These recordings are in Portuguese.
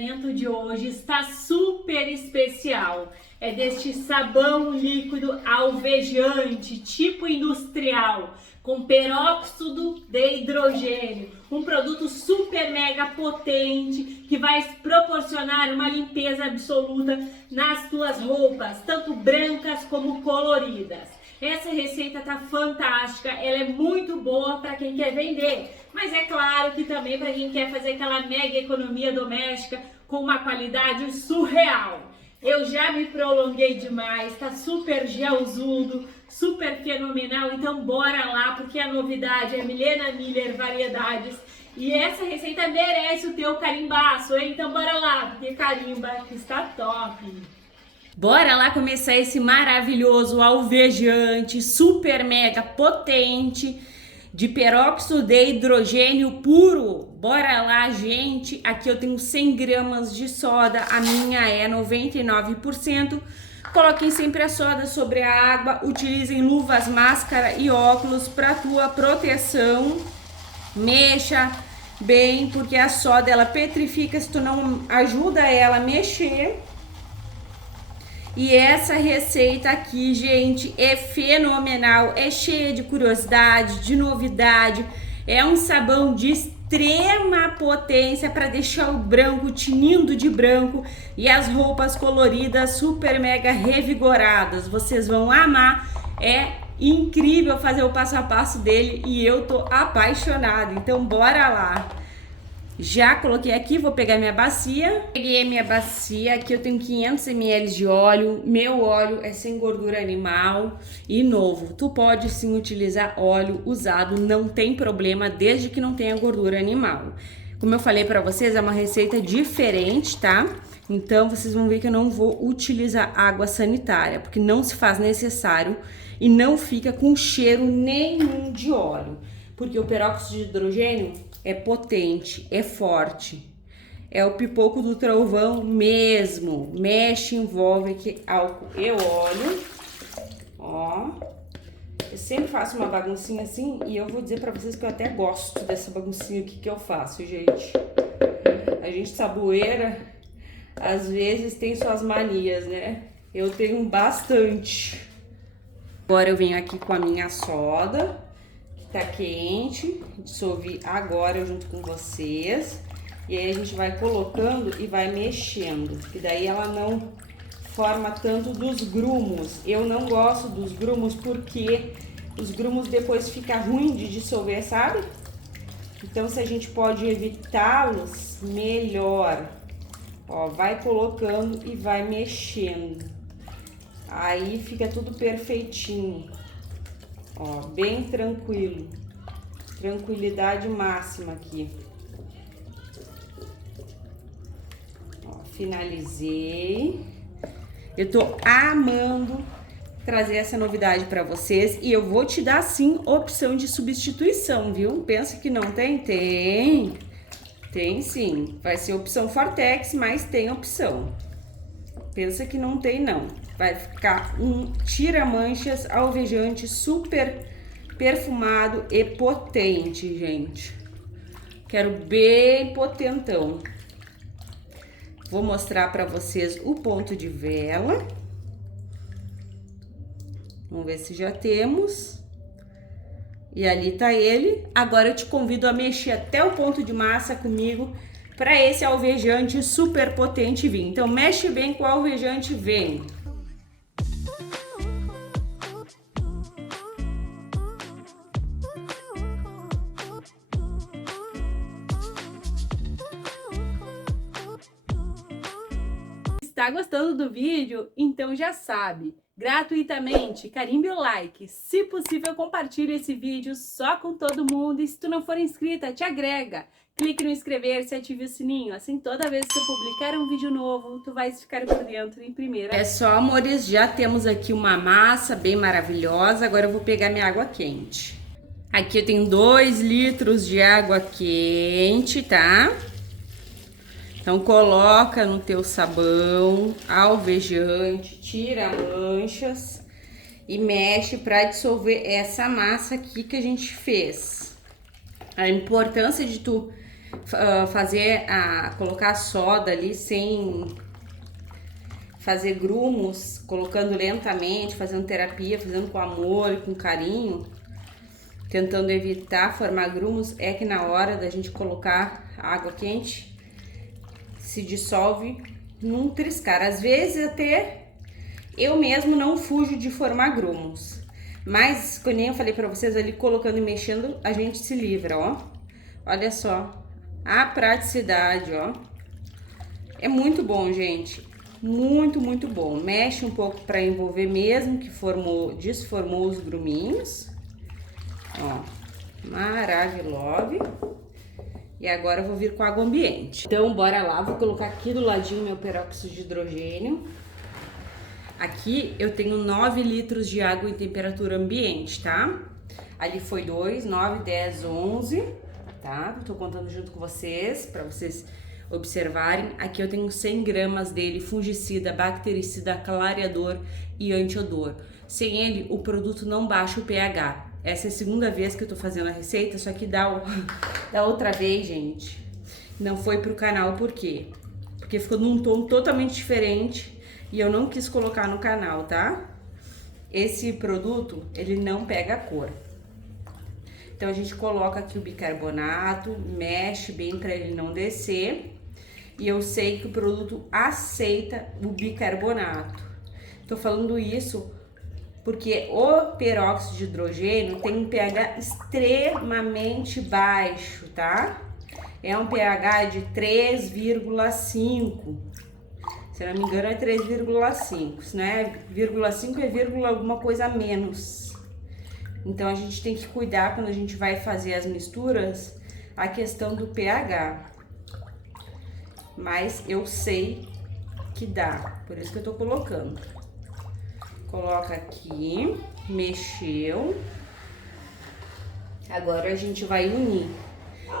lançamento de hoje está super especial. É deste sabão líquido alvejante, tipo industrial, com peróxido de hidrogênio. Um produto super mega potente que vai proporcionar uma limpeza absoluta nas tuas roupas, tanto brancas como coloridas. Essa receita tá fantástica, ela é muito boa para quem quer vender, mas é claro que também para quem quer fazer aquela mega economia doméstica com uma qualidade surreal. Eu já me prolonguei demais, tá super gelzudo, super fenomenal, então bora lá, porque a novidade é Milena Miller Variedades e essa receita merece o teu carimbaço, hein? Então bora lá, porque carimba que está top! Bora lá começar esse maravilhoso alvejante, super mega potente, de peróxido de hidrogênio puro. Bora lá, gente. Aqui eu tenho 100 gramas de soda, a minha é 99%. Coloquem sempre a soda sobre a água, utilizem luvas, máscara e óculos para tua proteção. Mexa bem, porque a soda ela petrifica se tu não ajuda ela a mexer. E essa receita aqui, gente, é fenomenal, é cheia de curiosidade, de novidade, é um sabão de extrema potência para deixar o branco tinindo de branco e as roupas coloridas super mega revigoradas. Vocês vão amar, é incrível fazer o passo a passo dele e eu tô apaixonada, então bora lá! Já coloquei aqui, vou pegar minha bacia. Peguei a minha bacia, aqui eu tenho 500 ml de óleo. Meu óleo é sem gordura animal e novo. Tu pode sim utilizar óleo usado, não tem problema, desde que não tenha gordura animal. Como eu falei pra vocês, é uma receita diferente, tá? Então vocês vão ver que eu não vou utilizar água sanitária, porque não se faz necessário e não fica com cheiro nenhum de óleo. Porque o peróxido de hidrogênio é potente, é forte, é o pipoco do trovão mesmo. Mexe, envolve aqui álcool e óleo. Ó, eu sempre faço uma baguncinha assim e eu vou dizer pra vocês que eu até gosto dessa baguncinha aqui que eu faço, gente. A gente saboeira, às vezes tem suas manias, né? Eu tenho bastante. Agora eu venho aqui com a minha soda. Tá quente, dissolvi agora junto com vocês. E aí a gente vai colocando e vai mexendo, que daí ela não forma tanto dos grumos. Eu não gosto dos grumos porque os grumos depois fica ruim de dissolver, sabe? Então se a gente pode evitá-los, melhor. Ó, vai colocando e vai mexendo. Aí fica tudo perfeitinho. Ó, bem tranquilo, tranquilidade máxima aqui. Ó, finalizei. Eu tô amando trazer essa novidade para vocês e eu vou te dar sim opção de substituição, viu? Pensa que não tem? Tem. Tem sim. Vai ser opção Fortex, mas tem opção. Pensa que não tem não. Vai ficar um tira-manchas alvejante super perfumado e potente, gente. Quero bem potentão. Vou mostrar para vocês o ponto de vela. Vamos ver se já temos. E ali tá ele. Agora eu te convido a mexer até o ponto de massa comigo para esse alvejante super potente vir. Então mexe bem com o alvejante, vem. Está gostando do vídeo? Então já sabe, gratuitamente, carimbe o like, se possível compartilhe esse vídeo só com todo mundo e se tu não for inscrita, te agrega, clique no inscrever-se, ative o sininho, assim toda vez que eu publicar um vídeo novo, tu vais ficar por dentro em primeira. É só, amores, já temos aqui uma massa bem maravilhosa, agora eu vou pegar minha água quente. Aqui eu tenho 2 litros de água quente, tá? Então coloca no teu sabão alvejante, tira manchas e mexe para dissolver essa massa aqui que a gente fez. A importância de tu colocar a soda ali sem fazer grumos, colocando lentamente, fazendo terapia, fazendo com amor e com carinho, tentando evitar formar grumos, é que na hora da gente colocar água quente, se dissolve num triscar. Às vezes até eu mesmo não fujo de formar grumos, mas, como eu falei pra vocês ali, colocando e mexendo, a gente se livra, ó. Olha só a praticidade, ó. É muito bom, gente. Muito, muito bom. Mexe um pouco para envolver mesmo que desformou os gruminhos. Ó, maravilhoso. E agora eu vou vir com água ambiente. Então, bora lá. Vou colocar aqui do ladinho meu peróxido de hidrogênio. Aqui eu tenho 9 litros de água em temperatura ambiente, tá? Ali foi 2, 9, 10, 11, tá? Tô contando junto com vocês, para vocês observarem. Aqui eu tenho 100 gramas dele, fungicida, bactericida, clareador e antiodor. Sem ele, o produto não baixa o pH. Essa é a segunda vez que eu tô fazendo a receita, só que da outra vez, gente, não foi pro canal. Por quê? Porque ficou num tom totalmente diferente e eu não quis colocar no canal, tá? Esse produto, ele não pega cor. Então a gente coloca aqui o bicarbonato, mexe bem para ele não descer. E eu sei que o produto aceita o bicarbonato. Tô falando isso porque o peróxido de hidrogênio tem um pH extremamente baixo, tá? É um pH de 3,5. Se não me engano é 3,5. Se não é 0,5 é vírgula alguma coisa a menos. Então a gente tem que cuidar quando a gente vai fazer as misturas, a questão do pH. Mas eu sei que dá, por isso que eu tô colocando. Coloca aqui, mexeu. Agora a gente vai unir.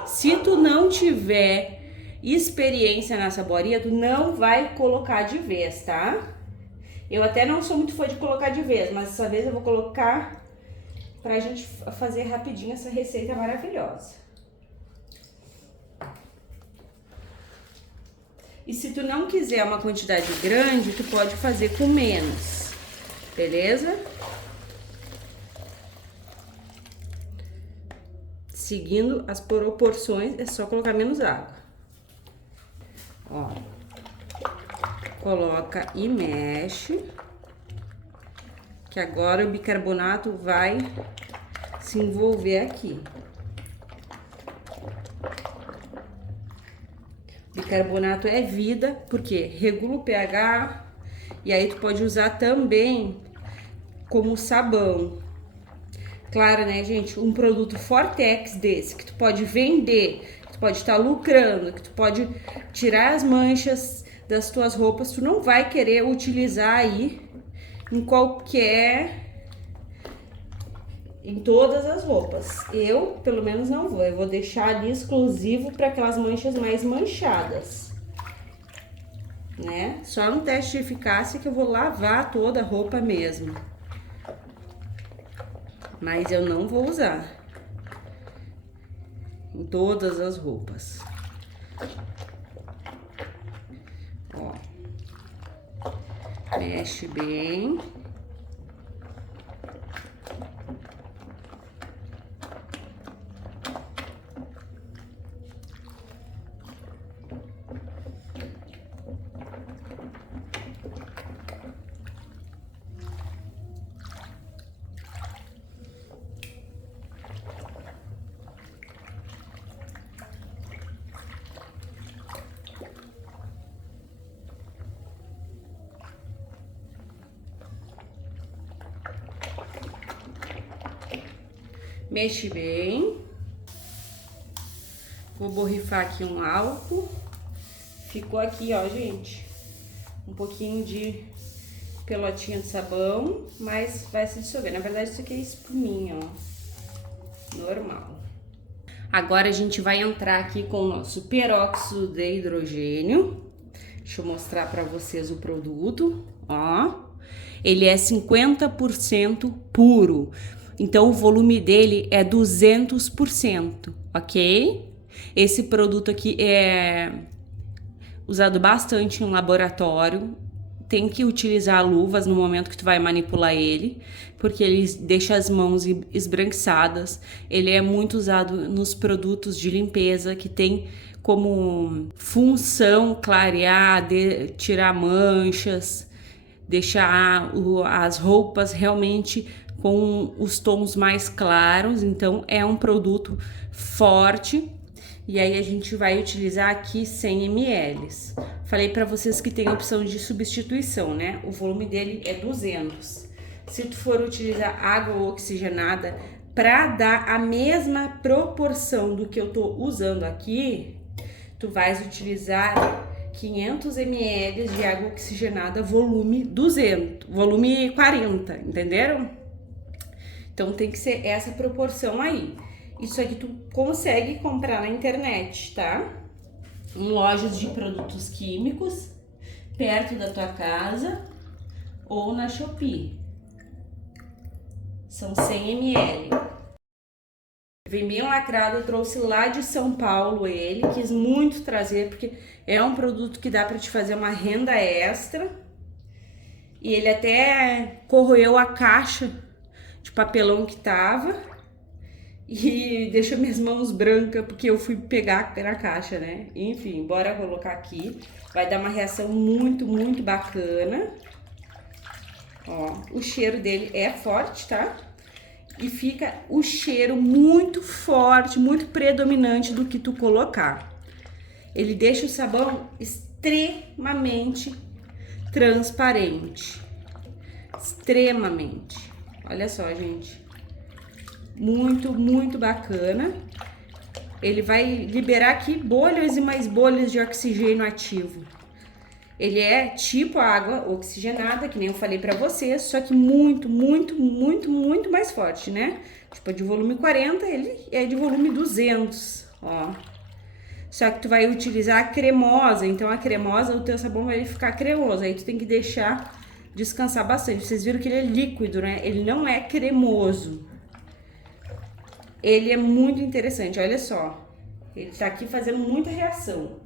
Se tu não tiver experiência na saboria, tu não vai colocar de vez, tá? Eu até não sou muito fã de colocar de vez, mas dessa vez eu vou colocar pra gente fazer rapidinho essa receita maravilhosa. E se tu não quiser uma quantidade grande, tu pode fazer com menos, beleza? Seguindo as proporções, é só colocar menos água. Ó, coloca e mexe, que agora o bicarbonato vai se envolver aqui. Bicarbonato é vida, porque regula o pH, e aí tu pode usar também como sabão. Claro, né, gente, um produto Fortex desse, que tu pode vender, que tu pode estar lucrando, que tu pode tirar as manchas das tuas roupas, tu não vai querer utilizar aí em todas as roupas. Eu, pelo menos, não vou. Eu vou deixar ali exclusivo para aquelas manchas mais manchadas, né? Só no teste de eficácia que eu vou lavar toda a roupa mesmo. Mas eu não vou usar em todas as roupas. Ó. Mexe bem. Mexe bem. Vou borrifar aqui um álcool. Ficou aqui, ó, gente, um pouquinho de pelotinha de sabão, mas vai se dissolver. Na verdade, isso aqui é espuminha, ó, normal. Agora a gente vai entrar aqui com o nosso peróxido de hidrogênio. Deixa eu mostrar pra vocês o produto, ó. Ele é 50% puro. Então, o volume dele é 200%, ok? Esse produto aqui é usado bastante em laboratório. Tem que utilizar luvas no momento que tu vai manipular ele, porque ele deixa as mãos esbranquiçadas. Ele é muito usado nos produtos de limpeza, que tem como função clarear, tirar manchas, deixar as roupas realmente com os tons mais claros. Então é um produto forte. E aí a gente vai utilizar aqui 100 ml. Falei para vocês que tem a opção de substituição, né? O volume dele é 200. Se tu for utilizar água oxigenada para dar a mesma proporção do que eu tô usando aqui, tu vais utilizar 500 ml de água oxigenada volume 200, volume 40, entenderam? Então tem que ser essa proporção aí. Isso aqui tu consegue comprar na internet, tá? Em lojas de produtos químicos, perto da tua casa ou na Shopee. São 100 ml. Vem bem lacrado, eu trouxe lá de São Paulo ele, quis muito trazer porque é um produto que dá para te fazer uma renda extra. E ele até corroeu a caixa de papelão que tava. E deixa minhas mãos brancas, porque eu fui pegar na caixa, né? Enfim, bora colocar aqui. Vai dar uma reação muito, muito bacana. Ó, o cheiro dele é forte, tá? E fica o cheiro muito forte, muito predominante do que tu colocar. Ele deixa o sabão extremamente transparente. Extremamente. Olha só, gente. Muito, muito bacana. Ele vai liberar aqui bolhas e mais bolhas de oxigênio ativo. Ele é tipo água oxigenada, que nem eu falei pra vocês, só que muito, muito, muito, muito mais forte, né? Tipo, de volume 40, ele é de volume 200, ó. Só que tu vai utilizar a cremosa, então a cremosa, o teu sabão vai ficar cremoso, aí tu tem que deixar descansar bastante. Vocês viram que ele é líquido, né? Ele não é cremoso. Ele é muito interessante, olha só. Ele tá aqui fazendo muita reação.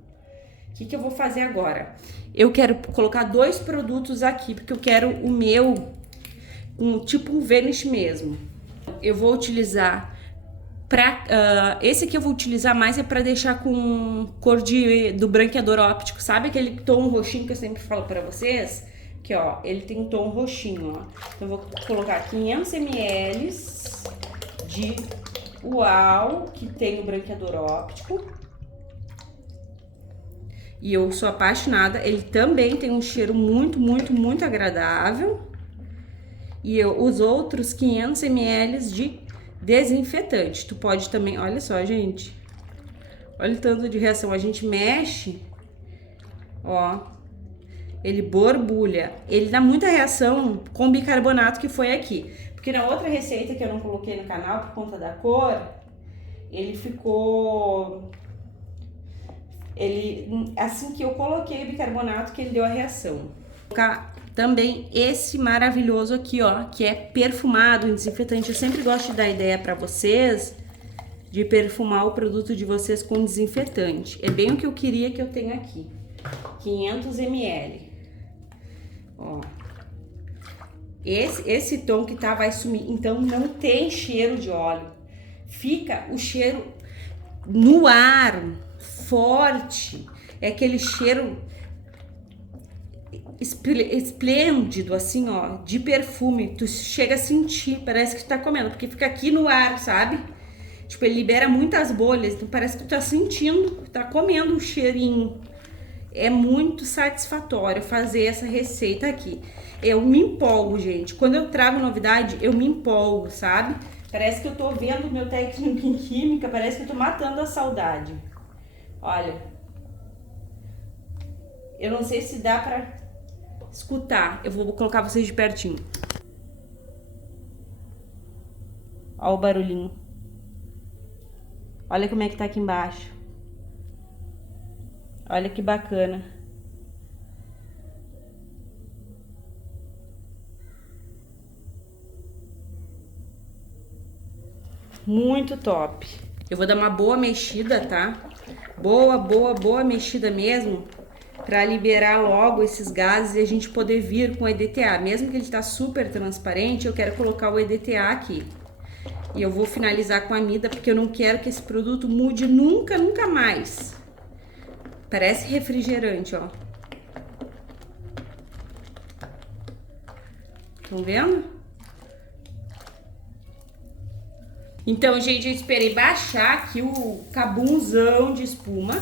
O que eu vou fazer agora? Eu quero colocar 2 produtos aqui, porque eu quero o meu tipo um Vanish mesmo. Eu vou utilizar esse aqui eu vou utilizar mais é para deixar com cor do branqueador óptico, sabe aquele tom roxinho que eu sempre falo para vocês? Que ó, ele tem um tom roxinho, ó. Então eu vou colocar 500 ml de Uau, que tem o branqueador óptico. E eu sou apaixonada. Ele também tem um cheiro muito, muito, muito agradável. E os outros 500 ml de desinfetante. Tu pode também, olha só, gente. Olha o tanto de reação. A gente mexe, ó. Ele borbulha. Ele dá muita reação com bicarbonato que foi aqui. Porque na outra receita que eu não coloquei no canal por conta da cor, ele ficou... assim que eu coloquei o bicarbonato que ele deu a reação. Vou colocar também esse maravilhoso aqui, ó, que é perfumado em desinfetante. Eu sempre gosto de dar ideia para vocês de perfumar o produto de vocês com desinfetante. É bem o que eu queria que eu tenha aqui. 500 ml. Ó. Esse tom que tá vai sumir, então não tem cheiro de óleo. Fica o cheiro no ar, forte. É aquele cheiro esplêndido, assim, ó, de perfume. Tu chega a sentir, parece que tu tá comendo, porque fica aqui no ar, sabe? Tipo, ele libera muitas bolhas, então parece que tu tá sentindo, tá comendo um cheirinho. É muito satisfatório fazer essa receita aqui. Eu me empolgo, gente. Quando eu trago novidade, eu me empolgo, sabe? Parece que eu tô vendo o meu técnico em química, parece que eu tô matando a saudade. Olha. Eu não sei se dá pra escutar. Eu vou colocar vocês de pertinho. Olha o barulhinho. Olha como é que tá aqui embaixo. Olha que bacana. Muito top. Eu vou dar uma boa mexida, tá? Boa mexida mesmo, para liberar logo esses gases e a gente poder vir com o EDTA. Mesmo que ele tá super transparente, eu quero colocar o EDTA aqui. E eu vou finalizar com a amida, porque eu não quero que esse produto mude nunca mais. Parece refrigerante, ó. Estão vendo? Então, gente, eu esperei baixar aqui o cabumzão de espuma.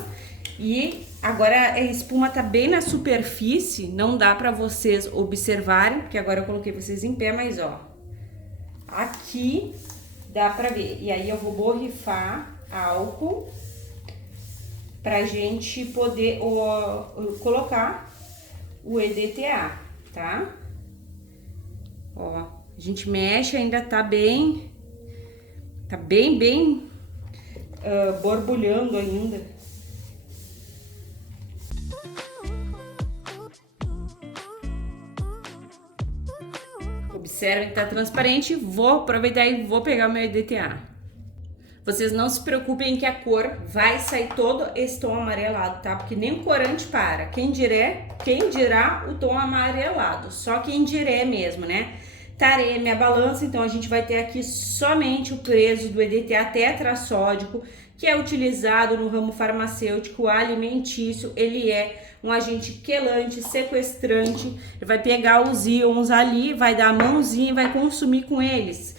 E agora a espuma tá bem na superfície, não dá pra vocês observarem, porque agora eu coloquei vocês em pé, mas ó, aqui dá pra ver. E aí eu vou borrifar álcool pra gente poder colocar o EDTA, tá? Ó, a gente mexe, ainda tá bem borbulhando ainda. Observem que tá transparente. Vou aproveitar e vou pegar o meu EDTA. Vocês não se preocupem que a cor vai sair todo esse tom amarelado, tá? Porque nem o corante para. Quem dirá o tom amarelado. Só quem dirá mesmo, né? Tarei minha balança, então a gente vai ter aqui somente o peso do EDTA tetrassódico, que é utilizado no ramo farmacêutico alimentício. Ele é um agente quelante, sequestrante. Ele vai pegar os íons ali, vai dar a mãozinha e vai consumir com eles.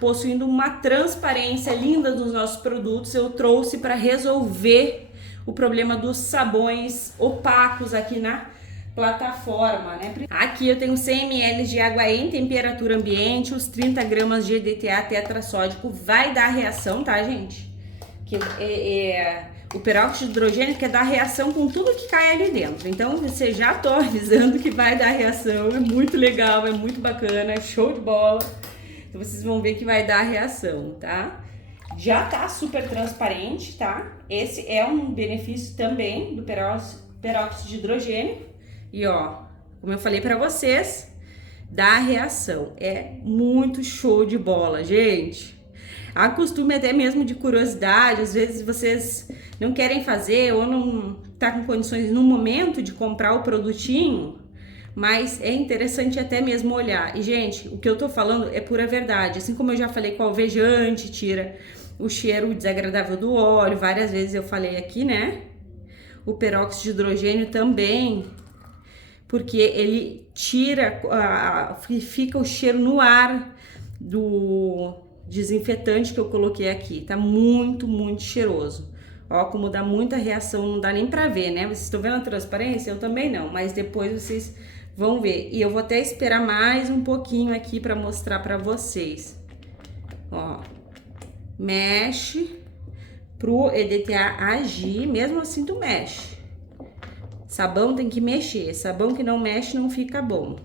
Possuindo uma transparência linda dos nossos produtos, eu trouxe para resolver o problema dos sabões opacos aqui na plataforma, né? Aqui eu tenho 100 ml de água em temperatura ambiente, os 30 gramas de EDTA tetrassódico vai dar reação, tá, gente? O peróxido de hidrogênio quer dar reação com tudo que cai ali dentro. Então, você já tô avisando que vai dar reação, é muito legal, é muito bacana, é show de bola. Então, vocês vão ver que vai dar reação, tá? Já tá super transparente, tá? Esse é um benefício também do peróxido de hidrogênio. E ó, como eu falei pra vocês, dá reação. É muito show de bola, gente. Acostume até mesmo de curiosidade, às vezes vocês não querem fazer ou não tá com condições no momento de comprar o produtinho, mas é interessante até mesmo olhar. E, gente, o que eu tô falando é pura verdade. Assim como eu já falei com o alvejante, tira o cheiro desagradável do óleo, várias vezes eu falei aqui, né? O peróxido de hidrogênio também, porque ele tira, fica o cheiro no ar do desinfetante que eu coloquei aqui. Tá muito cheiroso. Ó, como dá muita reação, não dá nem pra ver, né? Vocês estão vendo a transparência? Eu também não, mas depois vocês vão ver. E eu vou até esperar mais um pouquinho aqui pra mostrar pra vocês. Ó, mexe pro EDTA agir, mesmo assim tu mexe. Sabão tem que mexer, sabão que não mexe não fica bom.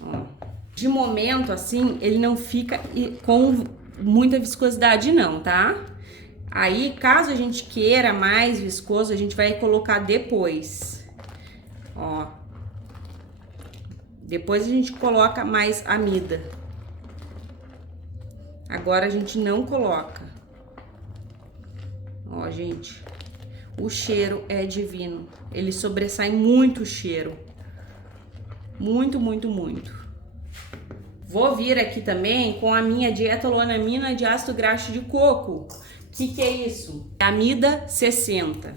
Ó. De momento, assim, ele não fica com muita viscosidade não, tá? Aí, caso a gente queira mais viscoso, a gente vai colocar depois. Ó. Depois a gente coloca mais amida. Agora a gente não coloca. Ó, gente. O cheiro é divino. Ele sobressai muito o cheiro. Muito. Vou vir aqui também com a minha dietolonamina de ácido graxo de coco. O que é isso? Amida 60.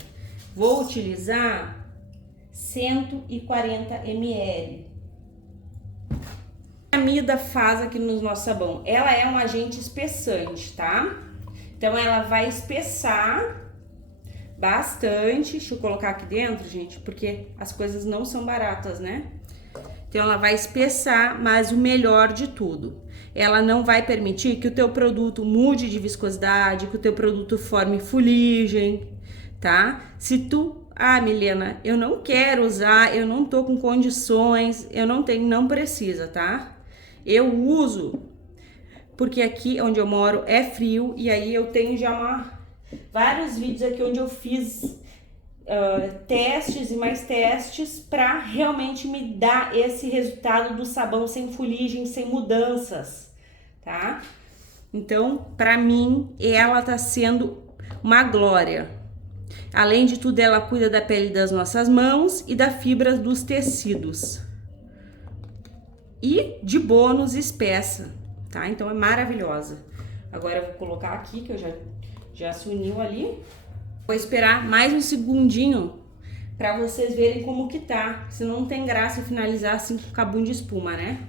Vou utilizar 140 ml. A amida faz aqui no nosso sabão? Ela é um agente espessante, tá? Então ela vai espessar bastante. Deixa eu colocar aqui dentro, gente, porque as coisas não são baratas, né? Então ela vai espessar, mas o melhor de tudo, ela não vai permitir que o teu produto mude de viscosidade, que o teu produto forme fuligem, tá? Se tu, Milena, eu não quero usar, eu não tô com condições, eu não tenho, não precisa, tá? Eu uso porque aqui onde eu moro é frio e aí eu tenho já vários vídeos aqui onde eu fiz testes e mais testes para realmente me dar esse resultado do sabão sem fuligem, sem mudanças, tá? Então, pra mim, ela tá sendo uma glória. Além de tudo, ela cuida da pele das nossas mãos e da fibra dos tecidos. E de bônus espessa, tá? Então é maravilhosa. Agora eu vou colocar aqui, que eu já se uniu ali. Vou esperar mais um segundinho pra vocês verem como que tá. Senão não tem graça eu finalizar assim com cabum de espuma, né?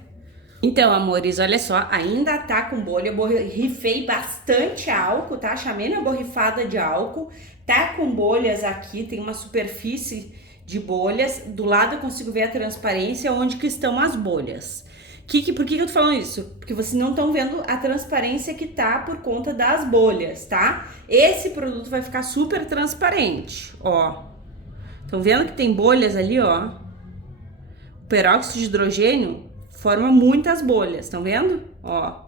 Então, amores, olha só, ainda tá com bolha, eu borrifei bastante álcool, tá? Chamei na borrifada de álcool, tá com bolhas aqui, tem uma superfície de bolhas, do lado eu consigo ver a transparência onde que estão as bolhas. Por que eu tô falando isso? Porque vocês não estão vendo a transparência que tá por conta das bolhas, tá? Esse produto vai ficar super transparente, ó. Estão vendo que tem bolhas ali, ó? O peróxido de hidrogênio forma muitas bolhas, estão vendo? Ó,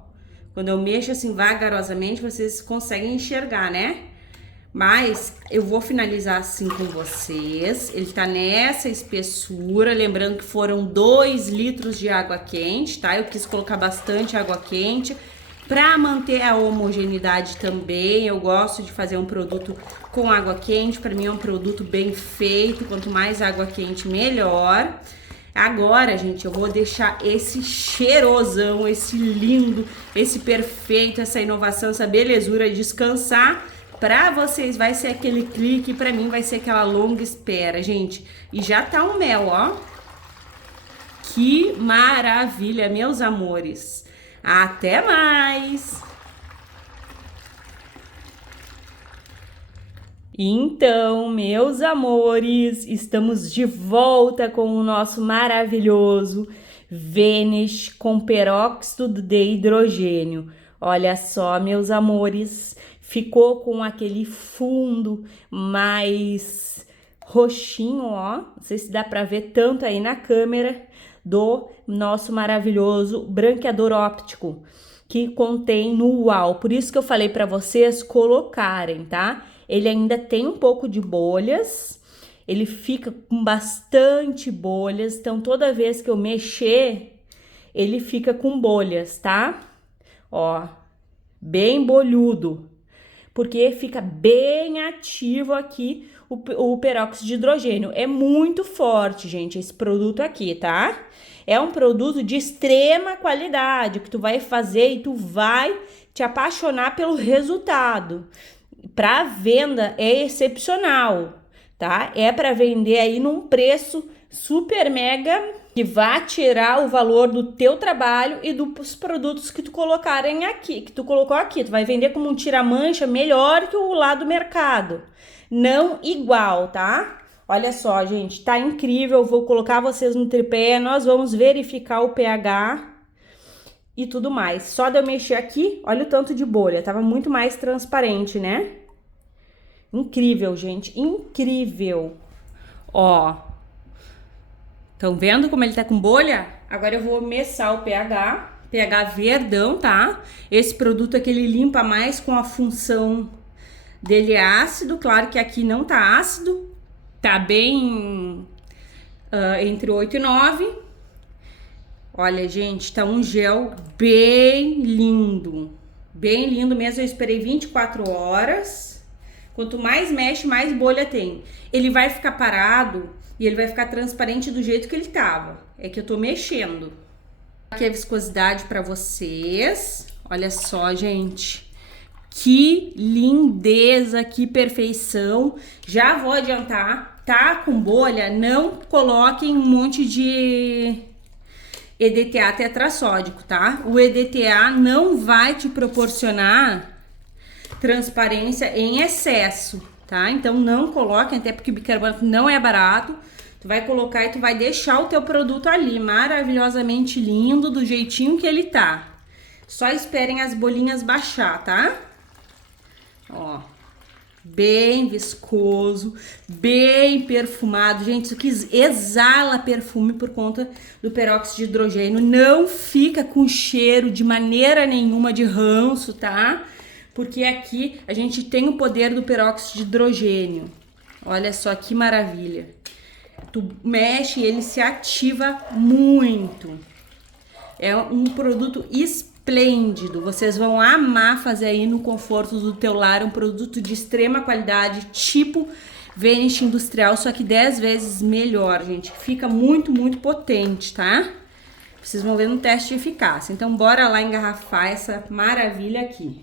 quando eu mexo assim vagarosamente, vocês conseguem enxergar, né? Mas eu vou finalizar assim com vocês. Ele tá nessa espessura, lembrando que foram 2 litros de água quente, tá? Eu quis colocar bastante água quente para manter a homogeneidade também. Eu gosto de fazer um produto com água quente, para mim é um produto bem feito, quanto mais água quente melhor. Agora, gente, eu vou deixar esse cheirosão, esse lindo, esse perfeito, essa inovação, essa belezura descansar. Pra vocês vai ser aquele clique, pra mim vai ser aquela longa espera, gente. E já tá o mel, ó. Que maravilha, meus amores. Até mais! Então, meus amores, estamos de volta com o nosso maravilhoso Vanish com peróxido de hidrogênio. Olha só, meus amores, ficou com aquele fundo mais roxinho, ó. Não sei se dá para ver tanto aí na câmera, do nosso maravilhoso branqueador óptico que contém no UAU. Por isso que eu falei para vocês colocarem, tá? Ele ainda tem um pouco de bolhas, ele fica com bastante bolhas, então toda vez que eu mexer, ele fica com bolhas, tá? Ó, bem bolhudo, porque fica bem ativo aqui o peróxido de hidrogênio. É muito forte, gente, esse produto aqui, tá? É um produto de extrema qualidade, que tu vai fazer e tu vai te apaixonar pelo resultado. Para venda é excepcional, tá? É para vender aí num preço super mega que vai tirar o valor do teu trabalho e dos produtos que tu colocarem aqui, que tu colocou aqui. Tu vai vender como um tira-mancha melhor que o lá do mercado. Não igual, tá? Olha só, gente, tá incrível. Eu vou colocar vocês no tripé, nós vamos verificar o pH e tudo mais. Só de eu mexer aqui, olha o tanto de bolha, tava muito mais transparente, né? Incrível, gente, incrível. Ó, estão vendo como ele tá com bolha? Agora eu vou meçar o pH verdão, tá? Esse produto aqui, ele limpa mais com a função dele ácido, claro que aqui não tá ácido, tá bem entre 8 e 9. Olha, gente, tá um gel bem lindo mesmo. Eu esperei 24 horas. Quanto mais mexe, mais bolha tem. Ele vai ficar parado e ele vai ficar transparente do jeito que ele tava. É que eu tô mexendo. Aqui a viscosidade pra vocês. Olha só, gente. Que lindeza, que perfeição. Já vou adiantar, tá com bolha, não coloquem um monte de EDTA tetrassódico, tá? O EDTA não vai te proporcionar transparência em excesso, tá? Então não coloquem, até porque o bicarbonato não é barato. Tu vai colocar e tu vai deixar o teu produto ali, maravilhosamente lindo, do jeitinho que ele tá. Só esperem as bolinhas baixar, tá? Ó, bem viscoso, bem perfumado. Gente, isso aqui exala perfume por conta do peróxido de hidrogênio. Não fica com cheiro de maneira nenhuma de ranço, tá? Porque aqui a gente tem o poder do peróxido de hidrogênio. Olha só que maravilha. Tu mexe e ele se ativa muito. É um produto espetacular. esplêndido. Vocês vão amar fazer aí no conforto do teu lar, um produto de extrema qualidade, tipo Vanish industrial, só que 10 vezes melhor, gente. Fica muito, muito potente, tá? Vocês vão ver no teste de eficácia. Então, bora lá engarrafar essa maravilha aqui.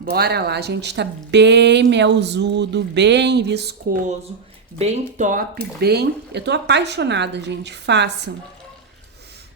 Bora lá, gente. Tá bem melzudo, bem viscoso, bem top, bem... Eu tô apaixonada, gente. Façam.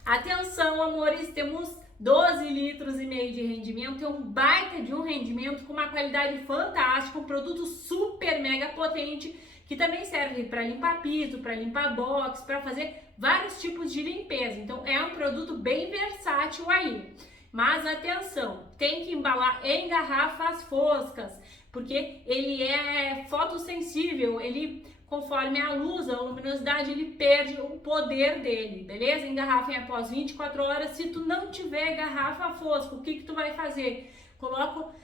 Atenção, amores, temos 12 litros e meio de rendimento, é um baita de um rendimento com uma qualidade fantástica, um produto super mega potente, que também serve para limpar piso, para limpar box, para fazer vários tipos de limpeza. Então é um produto bem versátil aí. Mas atenção, tem que embalar em garrafas foscas, porque ele é fotossensível, ele, conforme a luz, a luminosidade, ele perde o poder dele, beleza? Engarrafem após 24 horas. Se tu não tiver garrafa fosca, o que tu vai fazer? Coloca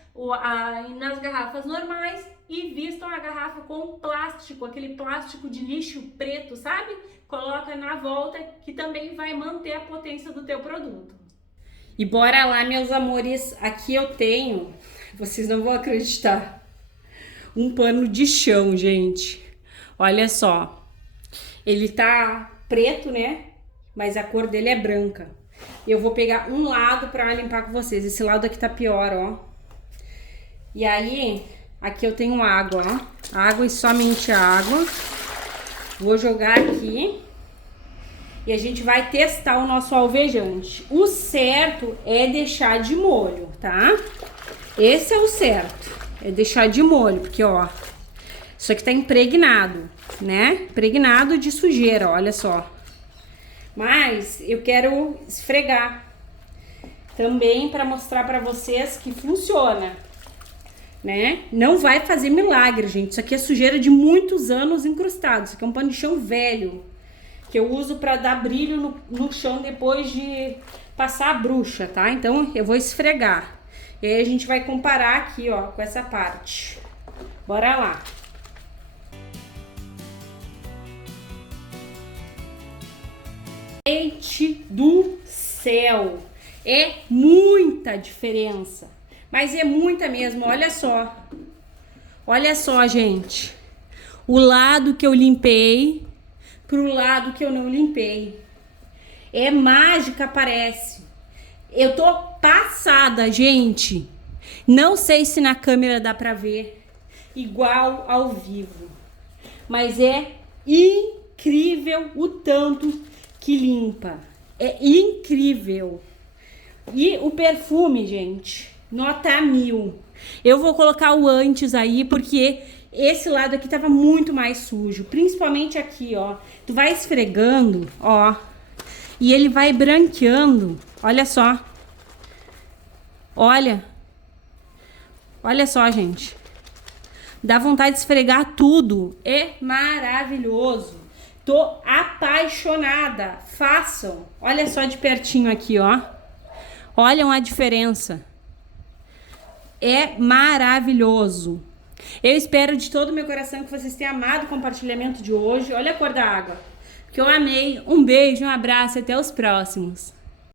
nas garrafas normais e vistam a garrafa com plástico, aquele plástico de lixo preto, sabe? Coloca na volta, que também vai manter a potência do teu produto. E bora lá, meus amores. Aqui eu tenho, vocês não vão acreditar, um pano de chão, gente. Olha só, ele tá preto, né? Mas a cor dele é branca. Eu vou pegar um lado pra limpar com vocês. Esse lado aqui tá pior, ó. E aí, aqui eu tenho água, ó. Água e somente água. Vou jogar aqui. E a gente vai testar o nosso alvejante. O certo é deixar de molho, tá? Esse é o certo. É deixar de molho, porque, ó, isso aqui tá impregnado, né? Impregnado de sujeira, olha só. Mas eu quero esfregar também para mostrar para vocês que funciona, né? Não vai fazer milagre, gente. Isso aqui é sujeira de muitos anos incrustado. Isso aqui é um pano de chão velho, que eu uso para dar brilho no chão depois de passar a bruxa, tá? Então eu vou esfregar. E aí a gente vai comparar aqui, ó, com essa parte. Bora lá. Gente do céu, é muita diferença, mas é muita mesmo. Olha só, gente, o lado que eu limpei pro lado que eu não limpei, é mágica, parece. Eu tô passada, gente. Não sei se na câmera dá pra ver igual ao vivo, mas é incrível o tanto que limpa. É incrível. E o perfume, gente, nota 1000. Eu vou colocar o antes aí, porque esse lado aqui tava muito mais sujo, principalmente aqui, ó. Tu vai esfregando, ó, e ele vai branqueando. Olha só. Olha só, gente. Dá vontade de esfregar tudo. É maravilhoso. Tô apaixonada. Façam. Olha só de pertinho aqui, ó. Olham a diferença. É maravilhoso. Eu espero de todo o meu coração que vocês tenham amado o compartilhamento de hoje. Olha a cor da água. Que eu amei. Um beijo, um abraço e até os próximos.